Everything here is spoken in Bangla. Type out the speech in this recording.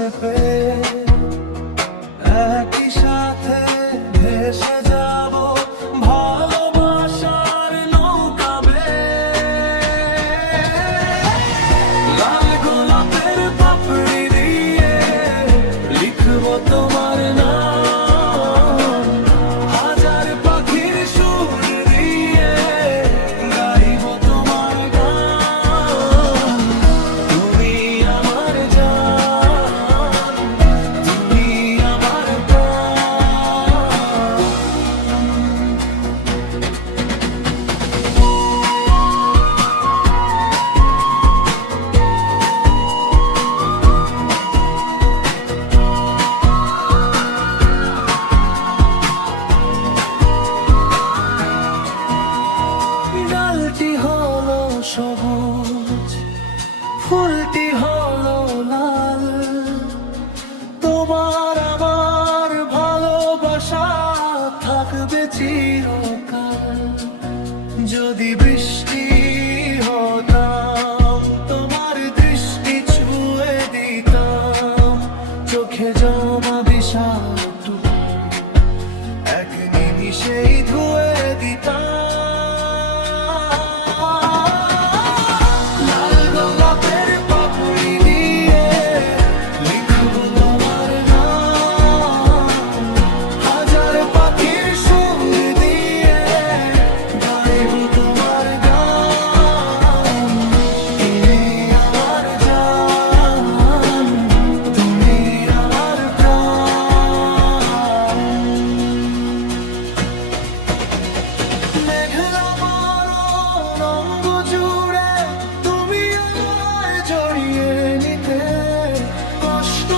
কাছে পেয়ে একই সাথে ভেসে যাব ভালোবাসার নৌকা বেয়ে। লাল গোলাপের পাপড়ি দিয়ে লিখবো তোমার নাম, হাজার পাখির সুর দিয়ে গাইবো তোমার গান। তুমি আমার জান, তুমি আমার প্রাণ। ডালটি হলো সবুজ, ফুলটি হলো লাল, তোমার আমার ভালোবাসা থাকবে চিরকাল। যদি বৃষ্টি হতাম, তোমার দৃষ্টি ছুঁয়ে দিতাম, চোখে জমা বিষাক্ত এক নিমিষেই ধুয়ে দিতাম। লাল গোলাপের পাপড়ি দিয়ে লিখবো তোমার নাম, হাজার পাখির সুর দিয়ে গাইবো তোমার গান। তুমি আমার জান, তুমি আমার প্রাণ। মেঘলা বরণ অঙ্গ জুড়ে তুমি আমায় জড়িয়ে নিতে, কষ্ট